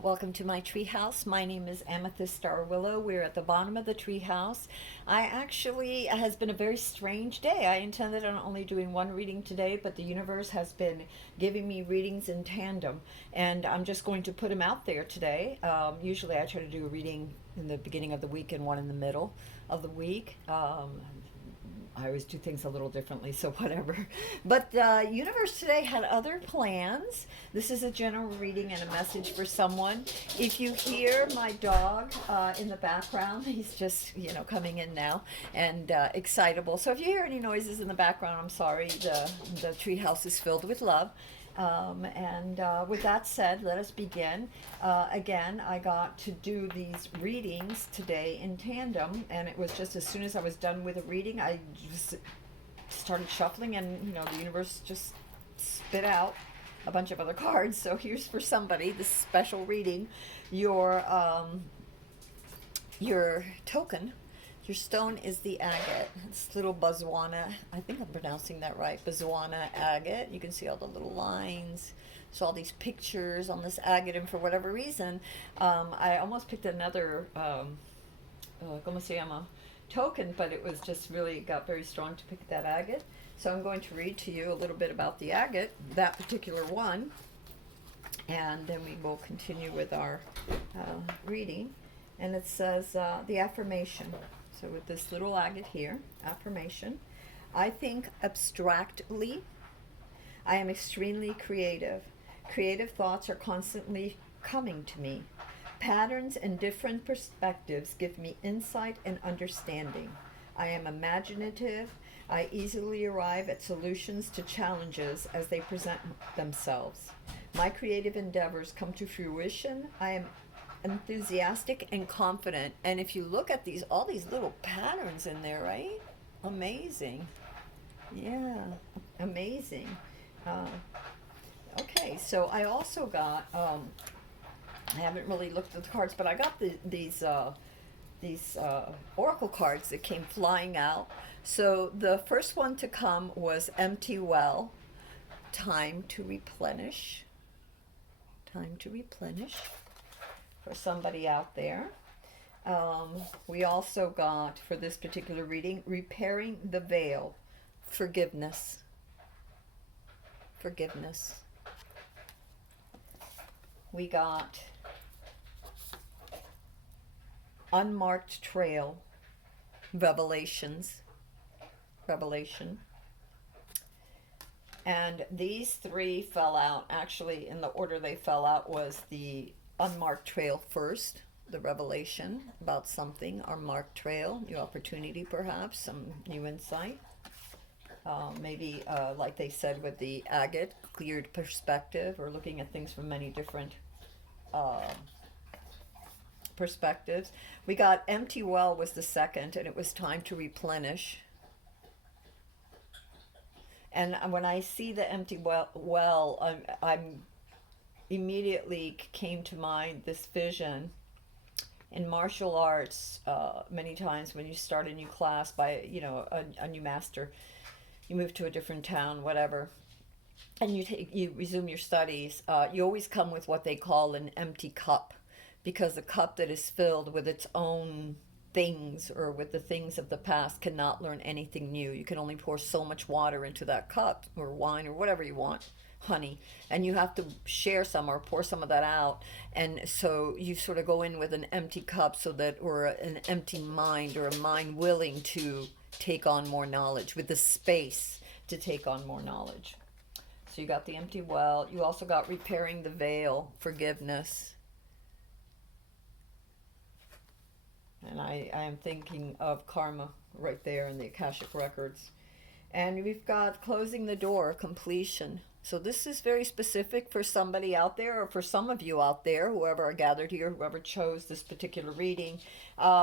Welcome to my treehouse. My name is Amethyst Star Willow. We're at the bottom of the treehouse. I actually has been a very strange day. I intended on only doing one reading today, but the universe has been giving me readings in tandem, and I'm just going to put them out there today. Usually, I try to do a reading in the beginning of the week and one in the middle of the week. I always do things a little differently, so whatever. But the universe today had other plans. This is a general reading and a message for someone. If you hear my dog in the background, he's just, coming in now and excitable. So if you hear any noises in the background, I'm sorry. The treehouse is filled with love. And with that said, let us begin. Again, I got to do these readings today in tandem, and it was just as soon as I was done with a reading, I just started shuffling, and the universe just spit out a bunch of other cards. So here's for somebody this special reading. Your token, your stone is the agate. It's little Botswana. I think I'm pronouncing that right. Botswana agate. You can see all the little lines. So all these pictures on this agate, and for whatever reason, I almost picked another, como se llama, token, but it was just really got very strong to pick that agate. So I'm going to read to you a little bit about the agate, that particular one, and then we will continue with our reading. And it says the affirmation. So with this little agate here, affirmation. I think abstractly. I am extremely creative. Creative thoughts are constantly coming to me. Patterns and different perspectives give me insight and understanding. I am imaginative. I easily arrive at solutions to challenges as they present themselves. My creative endeavors come to fruition. I am enthusiastic and confident. And if you look at all these little patterns in there, right? Amazing. Yeah, amazing. Okay, so I also got, I haven't really looked at the cards, but I got these oracle cards that came flying out. So the first one to come was empty well, time to replenish. Time to replenish for somebody out there. We also got, for this particular reading, repairing the veil, forgiveness. Forgiveness. We got unmarked trail, revelations, revelation. And these three fell out, actually in the order they fell out was the unmarked trail first, the revelation about something, unmarked trail, new opportunity perhaps, some new insight. Maybe like they said with the agate, cleared perspective, or looking at things from many different perspectives. We got empty well was the second, and it was time to replenish. And when I see the empty well, I'm immediately came to mind this vision in martial arts. Many times when you start a new class by a new master, you move to a different town, whatever, and you resume your studies. You always come with what they call an empty cup, because the cup that is filled with its own things or with the things of the past cannot learn anything new. You can only pour so much water into that cup, or wine, or whatever you want, honey, and you have to share some or pour some of that out. And so you sort of go in with an empty cup, so that, or an empty mind, or a mind willing to take on more knowledge, with the space to take on more knowledge. So you got the empty well. You also got repairing the veil, forgiveness. And I am thinking of karma right there in the Akashic records. And we've got closing the door, completion. So this is very specific for somebody out there, or for some of you out there, whoever are gathered here, whoever chose this particular reading.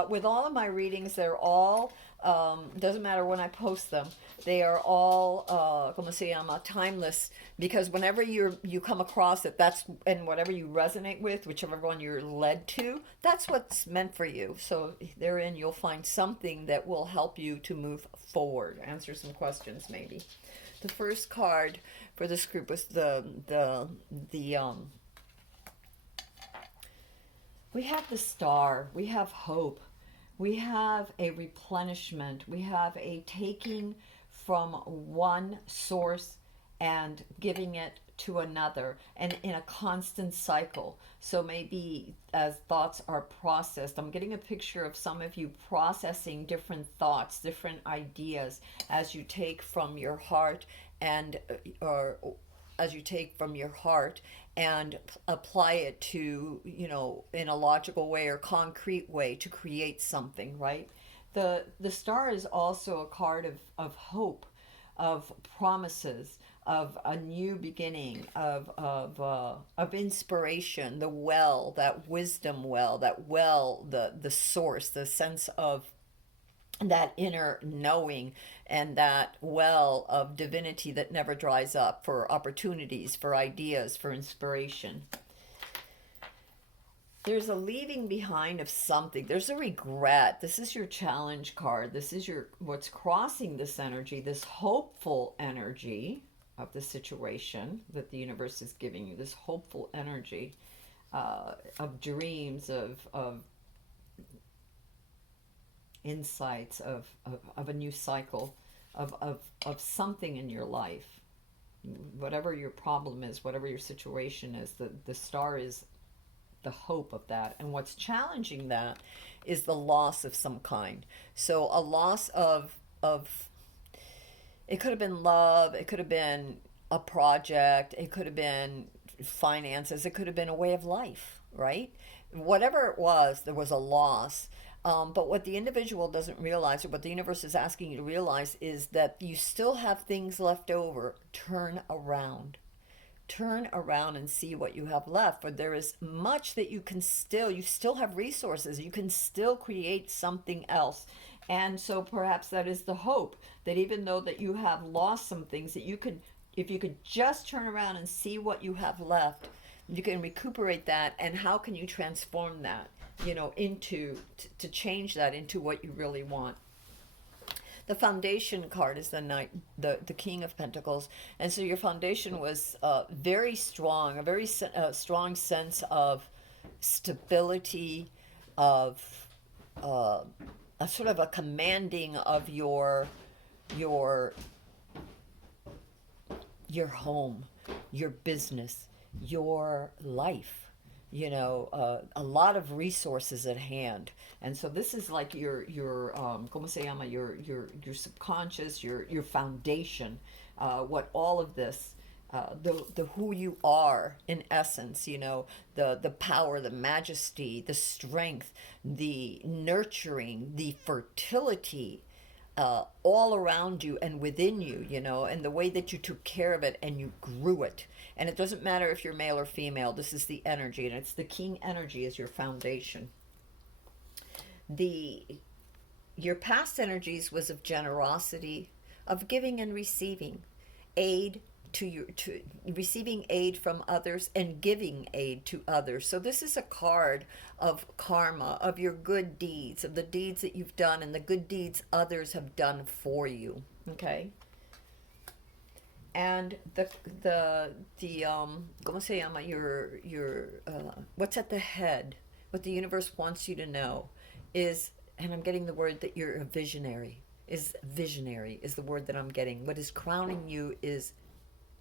With all of my readings, they're all, doesn't matter when I post them, they are all, como se llama, timeless, because whenever you come across it, and whatever you resonate with, whichever one you're led to, that's what's meant for you. So therein you'll find something that will help you to move forward, answer some questions maybe. The first card for this group was the We have the star, we have hope, we have a replenishment, we have a taking from one source and giving it to another, and in a constant cycle. So maybe as thoughts are processed, I'm getting a picture of some of you processing different thoughts, different ideas as you take from your heart and or as you take from your heart and apply it to, in a logical way or concrete way to create something, right? The star is also a card of hope, of promises, of a new beginning, of inspiration, the well, that wisdom well, the source, the sense of that inner knowing, and that well of divinity that never dries up, for opportunities, for ideas, for inspiration. There's a leaving behind of something. There's a regret. This is your challenge card. This is your what's crossing this energy, this hopeful energy of the situation that the universe is giving you, this hopeful energy of dreams, of insights, of a new cycle, of something in your life. Whatever your problem is, whatever your situation is, the star is the hope of that. And what's challenging that is the loss of some kind. So a loss of it could have been love, it could have been a project, it could have been finances, it could have been a way of life, right? Whatever it was, there was a loss. But what the individual doesn't realize, or what the universe is asking you to realize, is that you still have things left over. Turn around. Turn around and see what you have left. For there is much that you still have resources. You can still create something else. And so perhaps that is the hope, that even though that you have lost some things, that you could, if you could just turn around and see what you have left, you can recuperate that. And how can you transform that, into, to change that into what you really want. The foundation card is the knight, the King of Pentacles, and so your foundation was very strong, a very strong sense of stability, of a sort of a commanding of your your home, your business, your life. A lot of resources at hand. And so this is like your ¿cómo se llama? Your subconscious, your foundation, what all of this, the who you are in essence, the power, the majesty, the strength, the nurturing, the fertility, all around you and within you, and the way that you took care of it and you grew it. And it doesn't matter if you're male or female, this is the energy, and it's the king energy as your foundation. Your past energies was of generosity, of giving and receiving, aid to receiving aid from others and giving aid to others. So this is a card of karma, of your good deeds, of the deeds that you've done and the good deeds others have done for you. Okay? And ¿cómo se llama? Your what's at the head, what the universe wants you to know is, and I'm getting the word that you're a visionary, is the word that I'm getting. What is crowning you is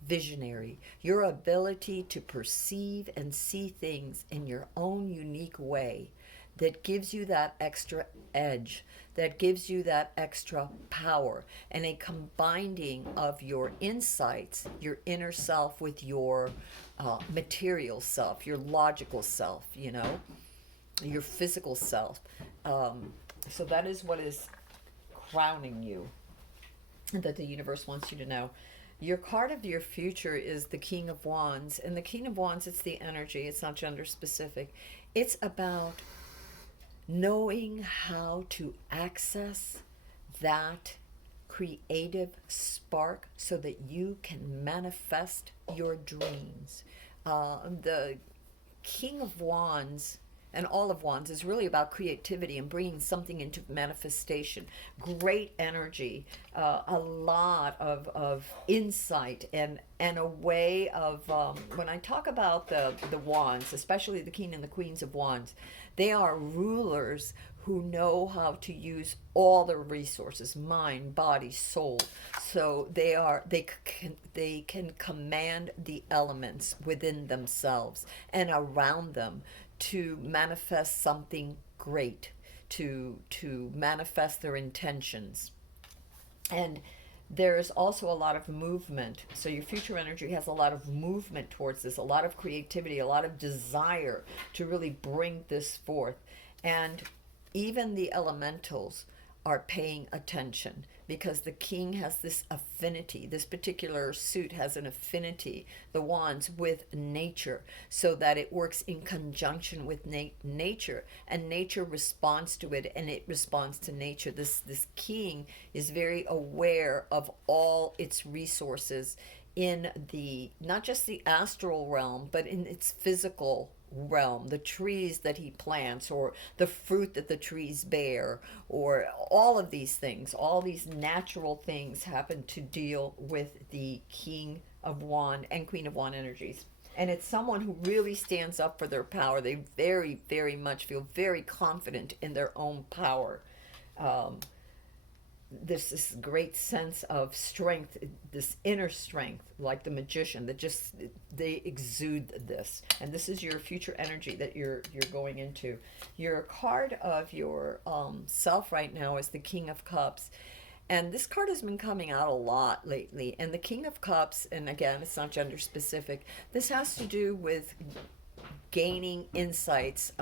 visionary. Your ability to perceive and see things in your own unique way that gives you that extra edge, that gives you that extra power, and a combining of your insights, your inner self, with your material self, your logical self, your physical self. So that is what is crowning you, that the universe wants you to know. Your card of your future is the King of Wands. And the King of Wands, it's the energy. It's not gender specific. It's about knowing how to access that creative spark so that you can manifest your dreams. The King of Wands and all of wands is really about creativity and bringing something into manifestation. Great energy, a lot of insight, and a way of, when I talk about the wands, especially the king and the queens of wands, they are rulers who know how to use all their resources, mind, body, soul. So they can command the elements within themselves and around them to manifest something great, to manifest their intentions. And there's also a lot of movement. So your future energy has a lot of movement towards this, a lot of creativity, a lot of desire to really bring this forth. And even the elementals are paying attention because the king has this affinity. This particular suit has an affinity, the wands, with nature, so that it works in conjunction with nature, and nature responds to it, and it responds to nature. This king is very aware of all its resources in the, not just the astral realm, but in its physical realm, the trees that he plants, or the fruit that the trees bear, or all of these things, all these natural things happen to deal with the king of wand and queen of wand energies. And it's someone who really stands up for their power. They very, very much feel very confident in their own power. um, there's this great sense of strength, this inner strength, like the magician, that just, they exude this. And this is your future energy that you're going into. Your card of your self right now is the King of Cups. And this card has been coming out a lot lately. And the King of Cups, and again, it's not gender specific, this has to do with gaining insights,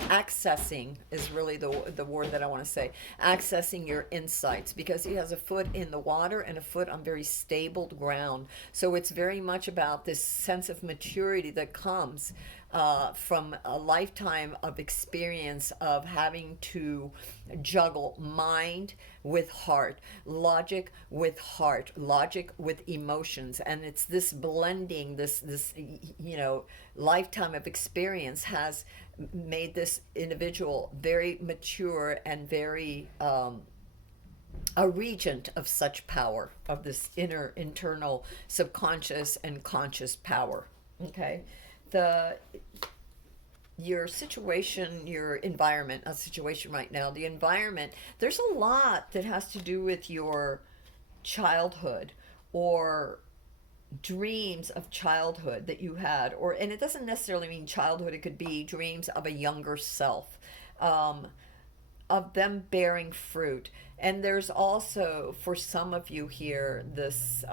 accessing is really the word that I want to say, accessing your insights, because he has a foot in the water and a foot on very stable ground. So it's very much about this sense of maturity that comes from a lifetime of experience of having to juggle mind with heart, logic with emotions. And it's this blending, this lifetime of experience has made this individual very mature and very a regent of such power, of this internal subconscious and conscious power. Okay. the Your situation, your environment, a situation right now, the environment, there's a lot that has to do with your childhood, or dreams of childhood that you had, or, and it doesn't necessarily mean childhood, it could be dreams of a younger self, um, of them bearing fruit. And there's also, for some of you here, this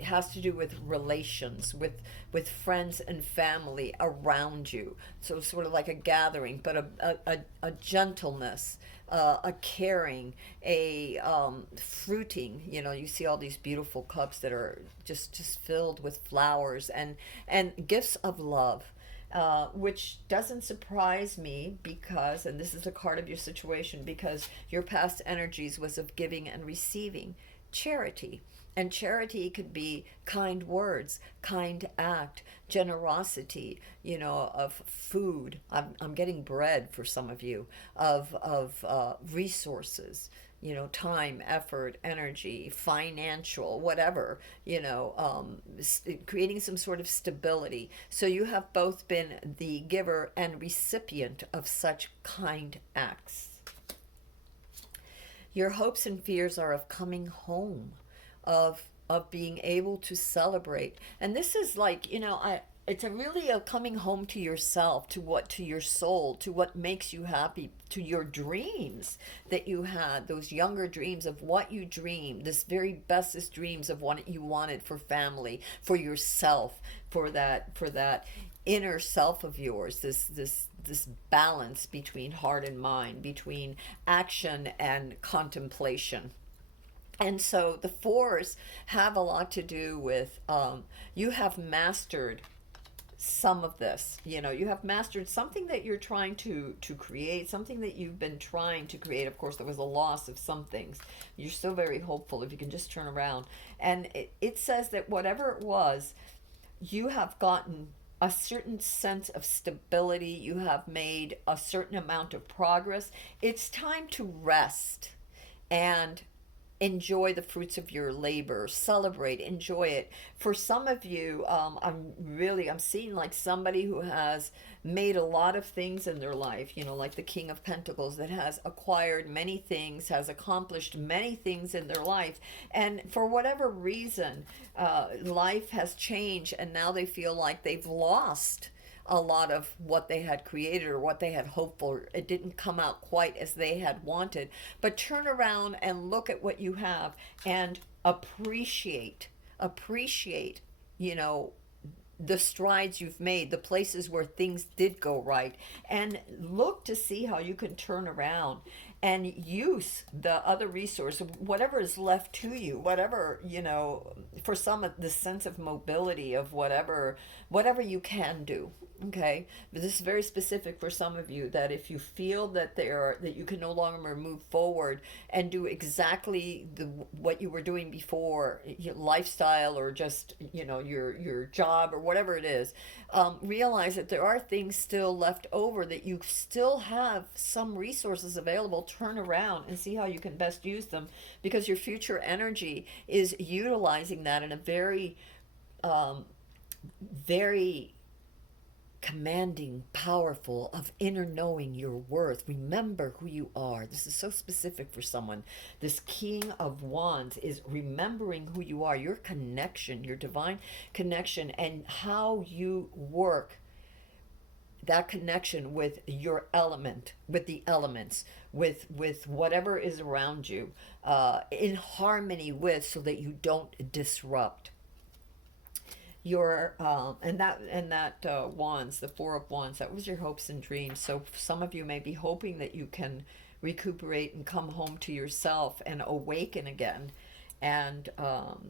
has to do with relations, with friends and family around you. So sort of like a gathering, but a gentleness, a caring, a fruiting. You know, you see all these beautiful cups that are just filled with flowers and gifts of love, which doesn't surprise me, because, and this is a card of your situation, because your past energies was of giving and receiving, charity. And charity could be kind words, kind act, generosity, of food. I'm getting bread for some of you, of resources, time, effort, energy, financial, whatever, creating some sort of stability. So you have both been the giver and recipient of such kind acts. Your hopes and fears are of coming home, of being able to celebrate. And this is like, it's a really a coming home to yourself, to your soul, to what makes you happy, to your dreams that you had, those younger dreams of what you dreamed, this very bestest dreams of what you wanted for family, for yourself, for that inner self of yours, this balance between heart and mind, between action and contemplation. And so the fours have a lot to do with, you have mastered some of this. You have mastered something that you're trying to create, something that you've been trying to create. Of course, there was a loss of some things. You're still very hopeful if you can just turn around. And it says that whatever it was, you have gotten a certain sense of stability. You have made a certain amount of progress. It's time to rest and enjoy the fruits of your labor. Celebrate, enjoy it. For some of you, I'm seeing like somebody who has made a lot of things in their life, like the King of Pentacles, that has acquired many things, has accomplished many things in their life, and for whatever reason, life has changed, and now they feel like they've lost a lot of what they had created or what they had hoped for. It didn't come out quite as they had wanted. But turn around and look at what you have and appreciate, you know, the strides you've made, the places where things did go right, and look to see how you can turn around and use the other resource, whatever is left to you, whatever, for some of the sense of mobility of whatever you can do. Okay, but this is very specific for some of you, that if you feel that you can no longer move forward and do exactly what you were doing before, your lifestyle, or just your job, or whatever it is, realize that there are things still left over, that you still have some resources available. Turn around and see how you can best use them, because your future energy is utilizing that in a very very commanding, powerful, of inner knowing your worth. Remember who you are. This is so specific for someone. This King of Wands is remembering who you are, your connection, your divine connection, and how you work that connection with your element, with the elements, with whatever is around you, in harmony with, so that you don't disrupt your and that wands, the Four of Wands, that was your hopes and dreams. So some of you may be hoping that you can recuperate and come home to yourself and awaken again, and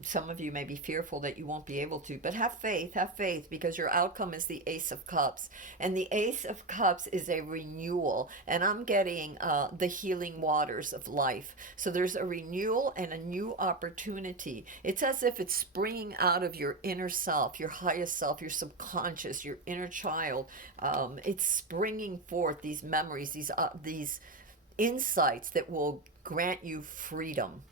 some of you may be fearful that you won't be able to, but have faith, because your outcome is the Ace of Cups, and the Ace of Cups is a renewal, and I'm getting the healing waters of life. So there's a renewal and a new opportunity. It's as if it's springing out of your inner self, your highest self, your subconscious, your inner child. It's springing forth these memories, these insights that will grant you freedom.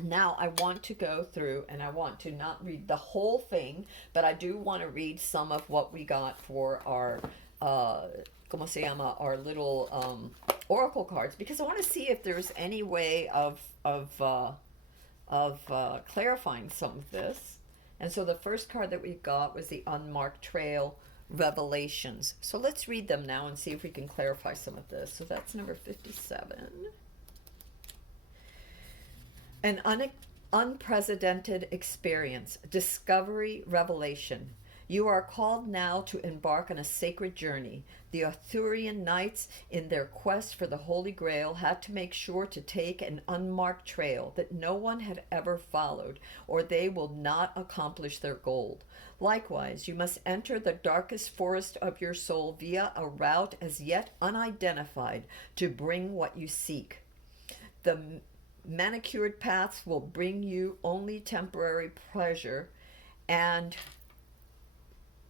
Now I want to go through, and I want to not read the whole thing, but I do want to read some of what we got for our como se llama, our little oracle cards, because I want to see if there's any way of clarifying some of this. And so the first card that we got was the Unmarked Trail Revelations. So let's read them now and see if we can clarify some of this. So that's number 57. An unprecedented experience, discovery, revelation. You are called now to embark on a sacred journey. The Arthurian knights, in their quest for the Holy Grail, had to make sure to take an unmarked trail that no one had ever followed, or they will not accomplish their goal. Likewise, you must enter the darkest forest of your soul via a route as yet unidentified to bring what you seek. The manicured paths will bring you only temporary pleasure and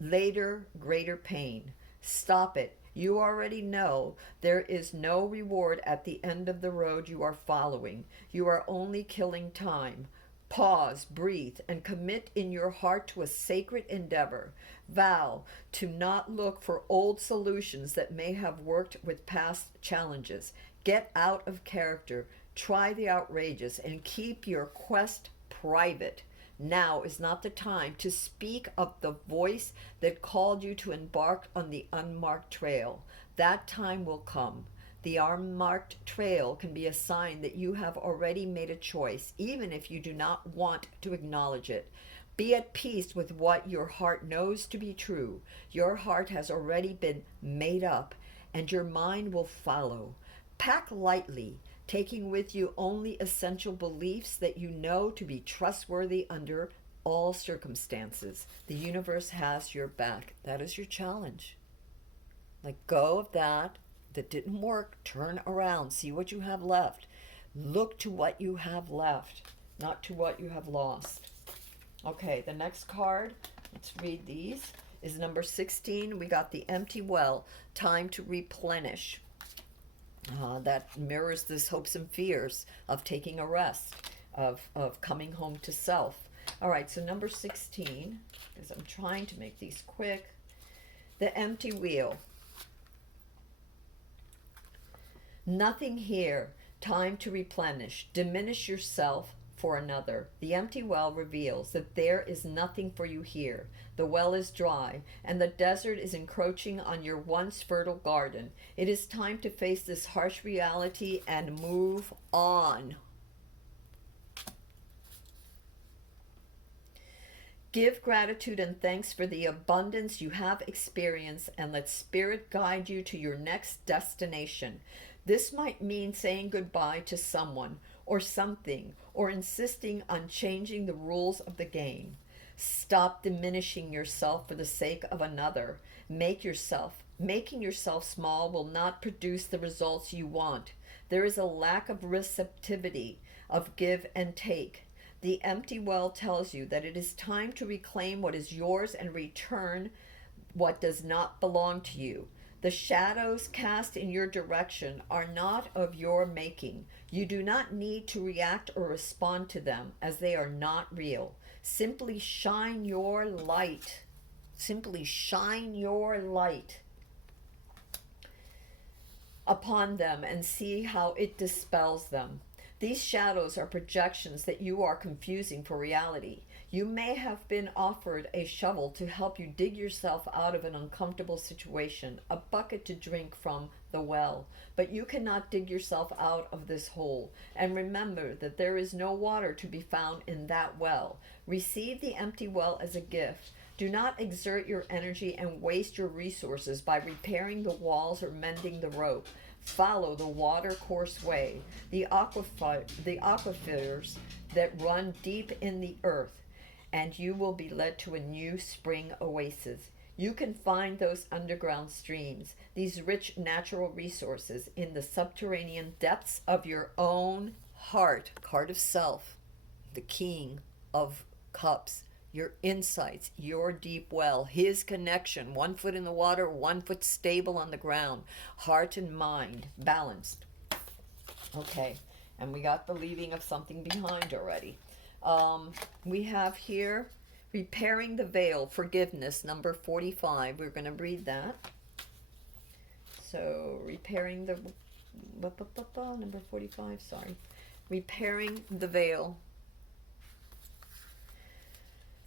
later greater pain. Stop it. You already know there is no reward at the end of the road you are following. You are only killing time. Pause, breathe, and commit in your heart to a sacred endeavor. Vow to not look for old solutions that may have worked with past challenges. Get out of character. Try the outrageous and keep your quest private. Now is not the time to speak of the voice that called you to embark on the unmarked trail. That time will come. The unmarked trail can be a sign that you have already made a choice, even if you do not want to acknowledge it. Be at peace with what your heart knows to be true. Your heart has already been made up, and your mind will follow. Pack lightly, taking with you only essential beliefs that you know to be trustworthy under all circumstances. The universe has your back. That is your challenge. Let go of that didn't work. Turn around. See what you have left. Look to what you have left, not to what you have lost. Okay, the next card, let's read these, is number 16. We got the empty well, time to replenish. That mirrors this hopes and fears of taking a rest, of coming home to self. All right, so number 16, because I'm trying to make these quick, the empty wheel. Nothing here, time to replenish, diminish yourself for another. The empty well reveals that there is nothing for you here. The well is dry, and the desert is encroaching on your once fertile garden. It is time to face this harsh reality and move on. Give gratitude and thanks for the abundance you have experienced, and let Spirit guide you to your next destination. This might mean saying goodbye to someone or something, or insisting on changing the rules of the game. Stop diminishing yourself for the sake of another. Making yourself small will not produce the results you want. There is a lack of receptivity, of give and take. The empty well tells you that it is time to reclaim what is yours and return what does not belong to you. The shadows cast in your direction are not of your making. You do not need to react or respond to them, as they are not real. Simply shine your light. Simply shine your light upon them and see how it dispels them. These shadows are projections that you are confusing for reality. You may have been offered a shovel to help you dig yourself out of an uncomfortable situation, a bucket to drink from the well, but you cannot dig yourself out of this hole. And remember that there is no water to be found in that well. Receive the empty well as a gift. Do not exert your energy and waste your resources by repairing the walls or mending the rope. Follow the watercourse way, the aquifers that run deep in the earth, and you will be led to a new spring oasis. You can find those underground streams, these rich natural resources, in the subterranean depths of your own heart of self, the King of Cups. Your insights, your deep well, his connection, 1 foot in the water, 1 foot stable on the ground, heart and mind balanced. Okay, and we got the leaving of something behind already. We have here repairing the veil, forgiveness, number 45. We're going to read that. So repairing the number 45, sorry. Repairing the veil.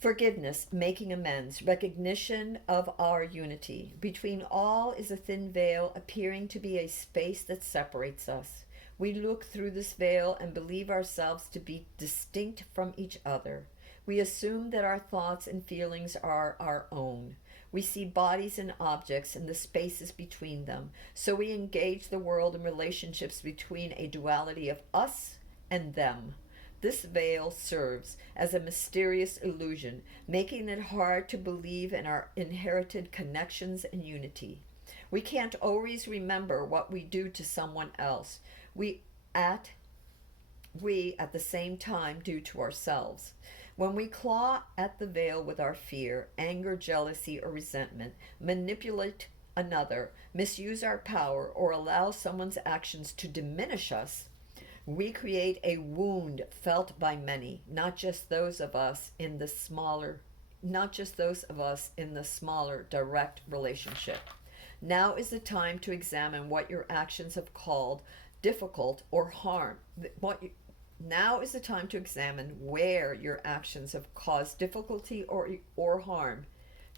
Forgiveness, making amends, recognition of our unity. Between all is a thin veil, appearing to be a space that separates us. We look through this veil and believe ourselves to be distinct from each other. We assume that our thoughts and feelings are our own. We see bodies and objects and the spaces between them. So we engage the world in relationships between a duality of us and them. This veil serves as a mysterious illusion, making it hard to believe in our inherited connections and unity. We can't always remember what we do to someone else. We at the same time do to ourselves. When we claw at the veil with our fear, anger, jealousy, or resentment, manipulate another, misuse our power, or allow someone's actions to diminish us, we create a wound felt by many, not just those of us in the smaller direct relationship. Now is the time to examine what your actions have caused difficult or harm. Now is the time to examine where your actions have caused difficulty or harm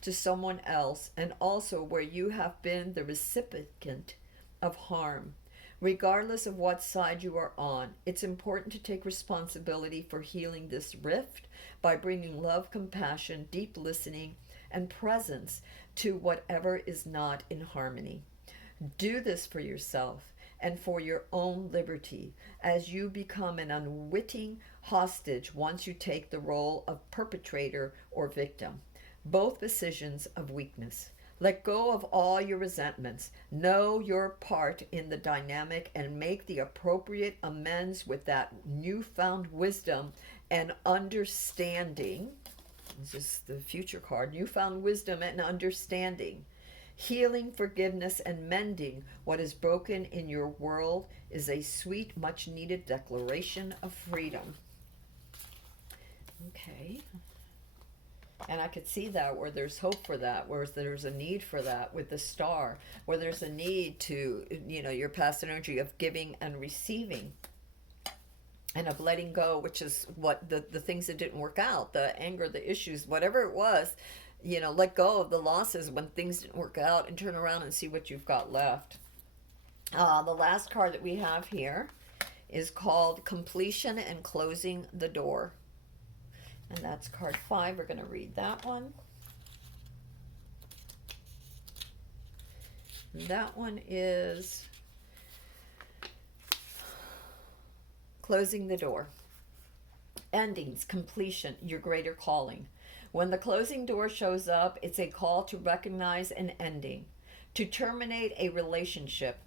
to someone else, and also where you have been the recipient of harm. Regardless of what side you are on, it's important to take responsibility for healing this rift by bringing love, compassion, deep listening, and presence to whatever is not in harmony. Do this for yourself and for your own liberty, as you become an unwitting hostage once you take the role of perpetrator or victim, both positions of weakness. Let go of all your resentments. Know your part in the dynamic and make the appropriate amends with that newfound wisdom and understanding. This is the future card. You found wisdom and understanding. Healing, forgiveness, and mending what is broken in your world is a sweet, much needed declaration of freedom. Okay. And I could see that where there's hope for that, where there's a need for that with the star, where there's a need to, your past energy of giving and receiving and of letting go, which is what the things that didn't work out, the anger, the issues, whatever it was, let go of the losses when things didn't work out and turn around and see what you've got left. The last card that we have here is called Completion and Closing the Door. And that's card 5. We're going to read that one. That one is closing the door. Endings, completion, your greater calling. When the closing door shows up, it's a call to recognize an ending, to terminate a relationship,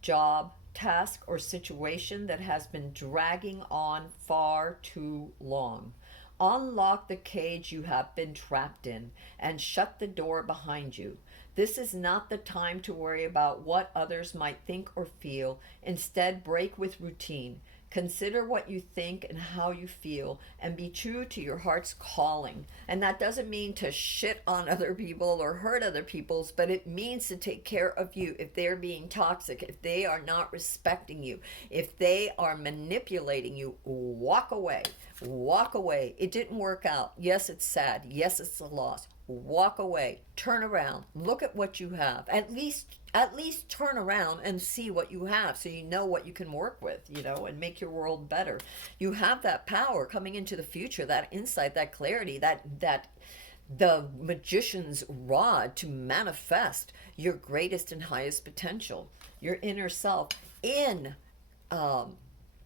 job, task, or situation that has been dragging on far too long. Unlock the cage you have been trapped in and shut the door behind you. This is not the time to worry about what others might think or feel. Instead, break with routine. Consider what you think and how you feel, and be true to your heart's calling. And that doesn't mean to shit on other people or hurt other people, but it means to take care of you. If they're being toxic, if they are not respecting you, if they are manipulating you, walk away. Walk away. It didn't work out. Yes, it's sad. Yes, it's a loss. Walk away. Turn around. Look at what you have. At least turn around and see what you have, so you know what you can work with, and make your world better. You have that power coming into the future, that insight, that clarity, that the magician's rod to manifest your greatest and highest potential, your inner self, in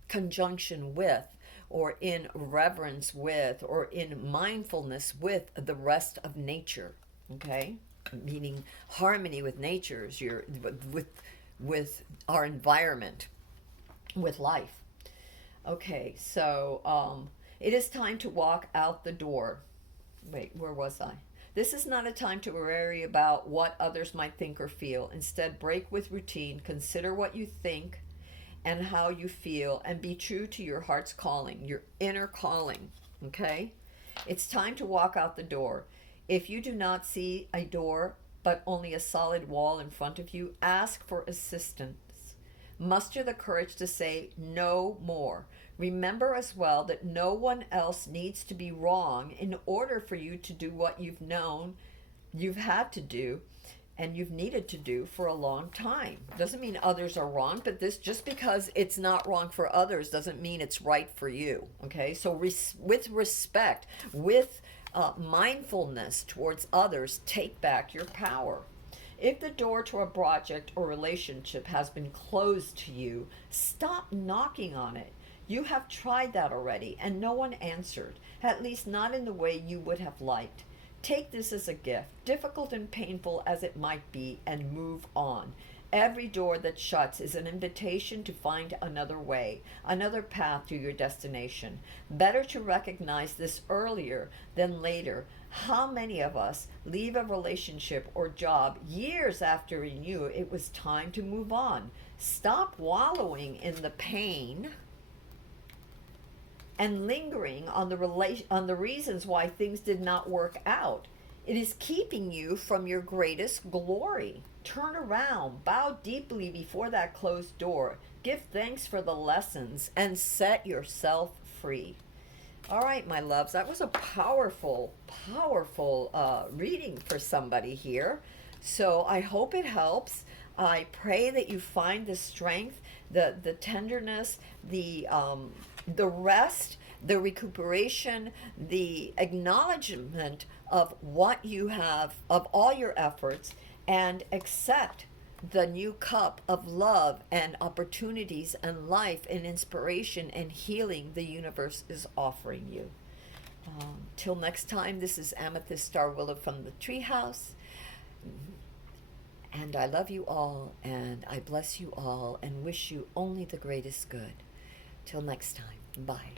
conjunction with, or in reverence with, or in mindfulness with the rest of nature. Okay, meaning harmony with nature, with our environment, with life. Okay, so it is time to walk out the door. Wait, where was I? This is not a time to worry about what others might think or feel. Instead, break with routine. Consider what you think and how you feel, and be true to your heart's calling, your inner calling. Okay, it's time to walk out the door. If you do not see a door but only a solid wall in front of you, ask for assistance. Muster the courage to say no more. Remember as well that no one else needs to be wrong in order for you to do what you've known you've had to do and you've needed to do for a long time. Doesn't mean others are wrong, but this, just because it's not wrong for others doesn't mean it's right for you. Okay, so with respect, with mindfulness towards others, take back your power. If the door to a project or relationship has been closed to you, stop knocking on it. You have tried that already and no one answered, at least not in the way you would have liked. Take this as a gift, difficult and painful as it might be, and move on. Every door that shuts is an invitation to find another way, another path to your destination. Better to recognize this earlier than later. How many of us leave a relationship or job years after we knew it was time to move on? Stop wallowing in the pain and lingering on the reasons why things did not work out. It is keeping you from your greatest glory. Turn around, bow deeply before that closed door, give thanks for the lessons, and set yourself free. All right, my loves, that was a powerful reading for somebody here. So I hope it helps. I pray that you find the strength, the tenderness, the rest, the recuperation, the acknowledgement of what you have, of all your efforts, and accept the new cup of love and opportunities and life and inspiration and healing the universe is offering you. Till next time, this is Amethyst Star Willow from the Treehouse. And I love you all, and I bless you all, and wish you only the greatest good. Till next time, bye.